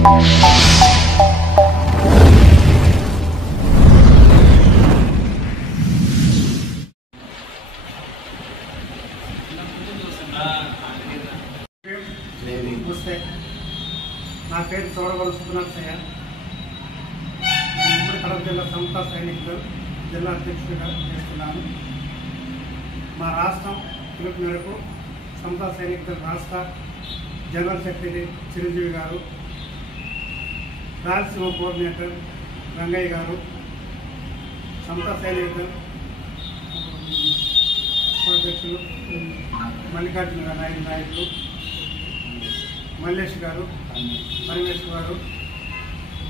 నా పేరు చౌడవరం సుబ్బనరసయ్య. నేను ఉమ్మడి కడప జిల్లా సమతా సైనికులు జిల్లా అధ్యక్షుడిగా చేస్తున్నాను. మా రాష్ట్రం పిలుపు మేరకు సమతా సైనికుల రాష్ట్ర జనరల్ సెక్రటరీ చిరంజీవి గారు, రాయలసీమ కోఆర్డినేటర్ రంగయ్య గారు, సమతా సైనికుల ఉపాధ్యక్షులు మల్లికార్జున నాయకులు మల్లేష్ గారు, పరమేష్ గారు,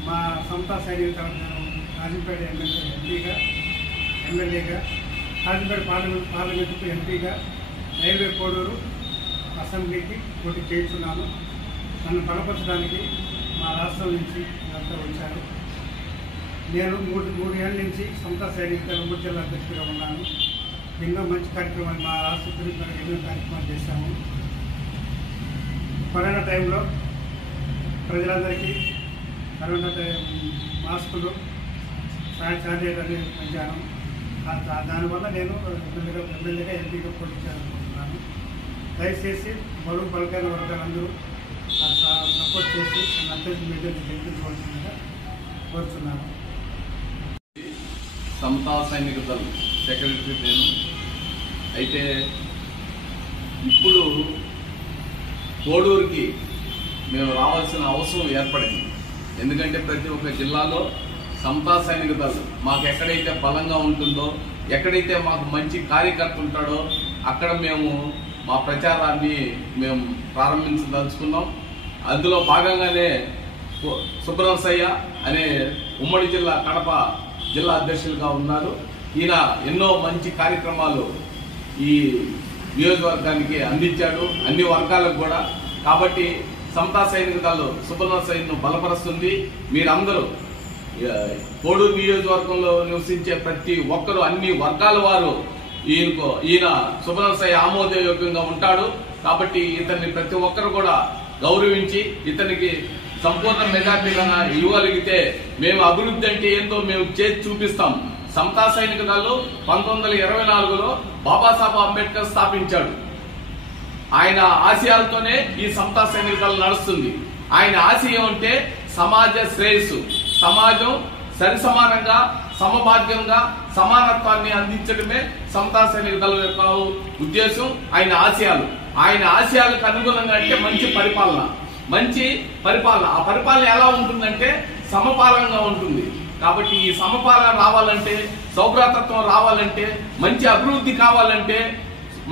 మా సమతా సైనిక రాజంపేట ఎమ్మెల్యేగా రాజంపేట పార్లమెంటుకు ఎంపీగా రైల్వే కోడూరు అసెంబ్లీకి పోటీ చేస్తున్నాను. నన్ను బలపరచడానికి మా రాష్ట్రం నుంచి అంతా వచ్చారు. నేను మూడు ఏళ్ళ నుంచి సమతా సైనిక ఉమ్మడి జిల్లా అధ్యక్షుడిగా ఉన్నాను. ఎన్నో మంచి కార్యక్రమాలు మా రాష్ట్ర ప్రభుత్వం ఎన్నో కార్యక్రమాలు చేశాము. కరోనా టైంలో ప్రజలందరికీ కరోనా మాస్కులు, శానిటైజర్ అనేది పెంచాను. దానివల్ల నేను ఎమ్మెల్యేగా ఎంపీగా పోటీ చేయాలనుకుంటున్నాను. దయచేసి బడుగు బలకైన వర్గాలందరూ సపోర్ట్ చేసి నన్ను అత్యంత మెజారిటీ గెలిపించవలసిందిగా కోరుతున్నాను. సమతా సైనిక దళ సెక్రటరీ నేను. అయితే ఇప్పుడు కోడూరుకి మేము రావాల్సిన అవసరం ఏర్పడింది. ఎందుకంటే ప్రతి ఒక్క జిల్లాలో సమతా సైనిక దళం మాకు ఎక్కడైతే బలంగా ఉంటుందో, ఎక్కడైతే మాకు మంచి కార్యకర్త ఉంటాడో అక్కడ మేము మా ప్రచారాన్ని మేము ప్రారంభించదలుచుకున్నాం. అందులో భాగంగానే సుబ్బనరసయ్య అనే ఉమ్మడి జిల్లా కడప జిల్లా అధ్యక్షులుగా ఉన్నారు. ఈయన ఎన్నో మంచి కార్యక్రమాలు ఈ నియోజకవర్గానికి అందించాడు, అన్ని వర్గాలకు కూడా. కాబట్టి సమతా సైనిక దళం సుబ్బనరసయ్యను బలపరుస్తుంది. మీరందరూ కోడూరు నియోజకవర్గంలో నివసించే ప్రతి ఒక్కరు, అన్ని వర్గాల వారు ఈయన సుబ్బనరసయ్య ఆమోదయోగ్యంగా ఉంటాడు. కాబట్టి ఇతన్ని ప్రతి ఒక్కరు కూడా గౌరవించి ఇతనికి సంపూర్ణ మెజార్టీగా ఇవ్వగలిగితే మేము అభివృద్ధి అంటే ఏందో మేము చేసి చూపిస్తాం. సమతా సైనిక దళం 1924లో బాబాసాహెబ్ అంబేద్కర్ స్థాపించాడు. ఆయన ఆశయాలతోనే ఈ సమతా సైనిక దళం నడుస్తుంది. ఆయన ఆశయం అంటే సమాజ శ్రేయస్సు, సమాజం సరిసమానంగా సమభాగ్యంగా సమానత్వాన్ని అందించడమే సమతా సైనిక దళం యొక్క ఉద్దేశం, ఆయన ఆశయాలు. ఆయన ఆశయాలకు అనుగుణంగా అంటే మంచి పరిపాలన. ఆ పరిపాలన ఎలా ఉంటుందంటే సమపాలనగా ఉంటుంది. కాబట్టి ఈ సమపాలన రావాలంటే, సౌభ్రాతత్వం రావాలంటే, మంచి అభివృద్ధి కావాలంటే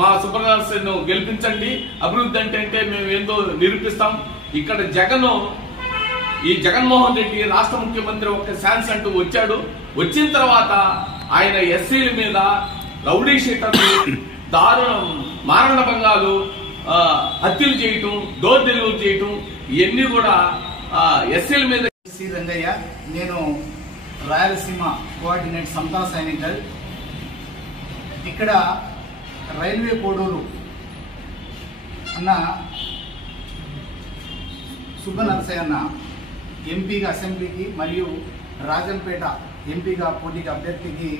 మా సుబ్బనరసయ్యను గెలిపించండి. అభివృద్ధి అంటే మేము ఏందో నిరూపిస్తాం. ఇక్కడ ఈ జగన్మోహన్ రెడ్డి రాష్ట్ర ముఖ్యమంత్రి ఒక ఛాన్స్ అంటూ వచ్చాడు. వచ్చిన తర్వాత ఆయన ఎస్సీల మీద రౌడీ షీటర్లు, మారణ భంగాలు, హత్యలు చేయటం, డోర్ డెలివరీ చేయటం, ఇవన్నీ కూడా ఎస్సీల మీద. సి రంగయ్య, నేను రాయలసీమ కోఆర్డినేట్ సమతా సైనికల్. ఇక్కడ రైల్వే కోడూరు అన్న సుబ్బనరసయ్య అన్న ఎంపీగా అసెంబ్లీకి మరియు రాజంపేట ఎంపీగా పోటీకి అభ్యర్థికి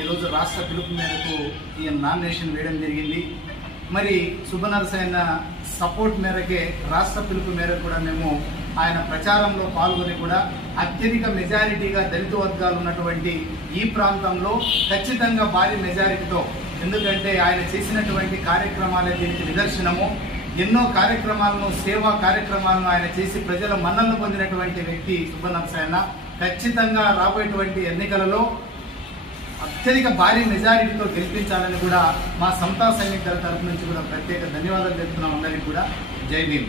ఈరోజు రాష్ట్ర పిలుపు మేరకు ఈ నామినేషన్ వేయడం జరిగింది. మరి సుబ్బనరసయ్య అన్న సపోర్ట్ మేరకే, రాష్ట్ర పిలుపు మేరకు కూడా మేము ఆయన ప్రచారంలో పాల్గొని కూడా అత్యధిక మెజారిటీగా దళిత వర్గాలు ఉన్నటువంటి ఈ ప్రాంతంలో ఖచ్చితంగా భారీ మెజారిటీతో, ఎందుకంటే ఆయన చేసినటువంటి కార్యక్రమాలే దీనికి నిదర్శనము. ఎన్నో కార్యక్రమాలను, సేవా కార్యక్రమాలను ఆయన చేసి ప్రజల మన్ననలు పొందినటువంటి వ్యక్తి సుబ్బనరసయ్య. ఖచ్చితంగా రాబోయేటువంటి ఎన్నికలలో అత్యధిక భారీ మెజారిటీతో గెలిపించాలని కూడా మా సమతా సైనిక దళ తరఫు నుంచి కూడా ప్రత్యేక ధన్యవాదాలు చెప్తున్నాం అందరికీ కూడా. జై భీమ్.